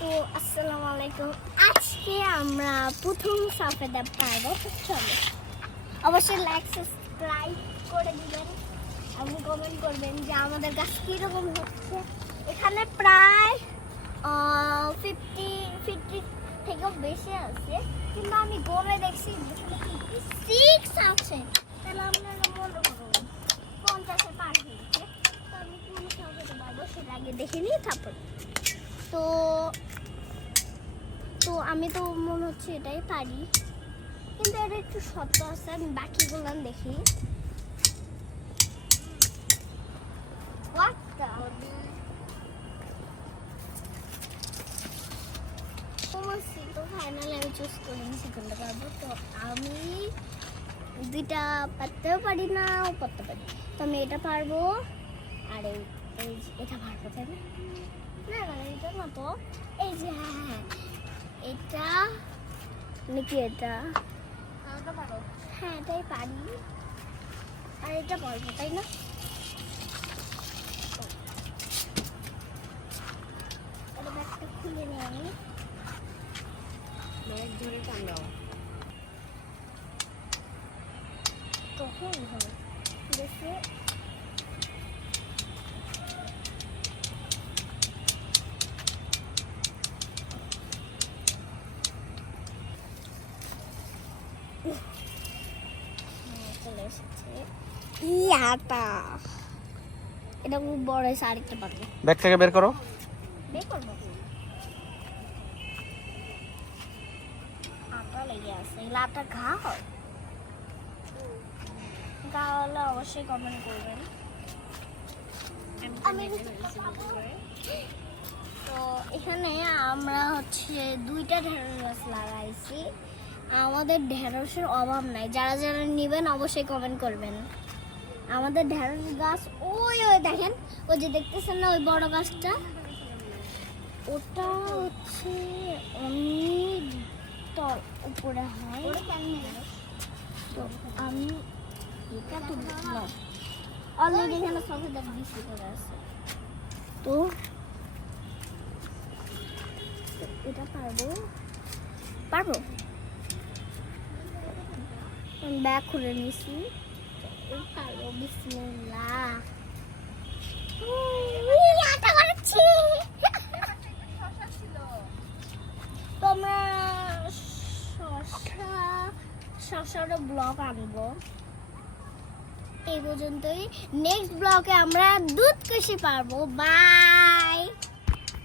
তো আসসালামু আলাইকুম। আজকে আমরা প্রথম সাফেদা পারবো। চলো অবশ্যই লাইক সাবস্ক্রাইব করে দিবেন এবং কমেন্ট করবেন যে আমাদের গাছ কীরকম হচ্ছে। এখানে প্রায় 50 থেকেও বেশি আছে, কিন্তু আমি গড়ে দেখছি এখানে 56 আছে। তাহলে আপনারা মনে করুন 50-এ পার হয়েছে। তো আমি কোন সাফেদা পারবো সেটা আগে দেখে নিই, তারপর তো আমি তো মনে হচ্ছে এটাই পারি, কিন্তু এটা একটু শক্ত আছে। আমি বাকিগুলো দেখি। তো ফাইনালি আমি চুজ করে নিয়েছি কোনটা পারবো। তো আমি দুইটা পারতেও পারি না পারতে পারি, তো আমি এটা পারবো আর এটা পারবো, তাই না? না না এটা না, তো এই যে হ্যাঁ এটা নাকি এটা হ্যাঁ এটাই পারি আর এটা পারবো, তাই না? এটা ব্যাগটা খুলে নিই আমি। ব্যাগ ধরে টাঙাও। তখন হয় দেখে চলে এসেছে ইয়াটা। এটা খুব বড় হয়েছে, আরেকটা পারবো। ব্যাগ থেকে বের করো। বের করবো, আটা লেগে আছে। এগুলো আটা ঘা হয়, ঘা হলে অবশ্যই কমেন্ট করবেন। তো এখানে আমরা হচ্ছে দুইটা ঢেঁড়স গাছ লাগাইছি। আমাদের ঢেঁড়সের অভাব নাই, যারা যারা নেবেন অবশ্যই কমেন্ট করবেন। আমাদের ঢেঁড়স গাছ ওই দেখেন, ওই যে দেখতেছেন না ওই বড় গাছটা, ওটা হচ্ছে অনেক উপরে হয়। তো আমি এটা তো অলরেডি এখানে সফেদা বেশি করে আছে। তো এটা পারবো ব্যাগ খুলে নিছি। পারবো, বিসমিল্লাহ। আটা করছি। তো আমরা শসার ব্লগ আনবো। এই পর্যন্তই। নেক্সট ব্লগে আমরা দুধ কষি পারবো। বাই।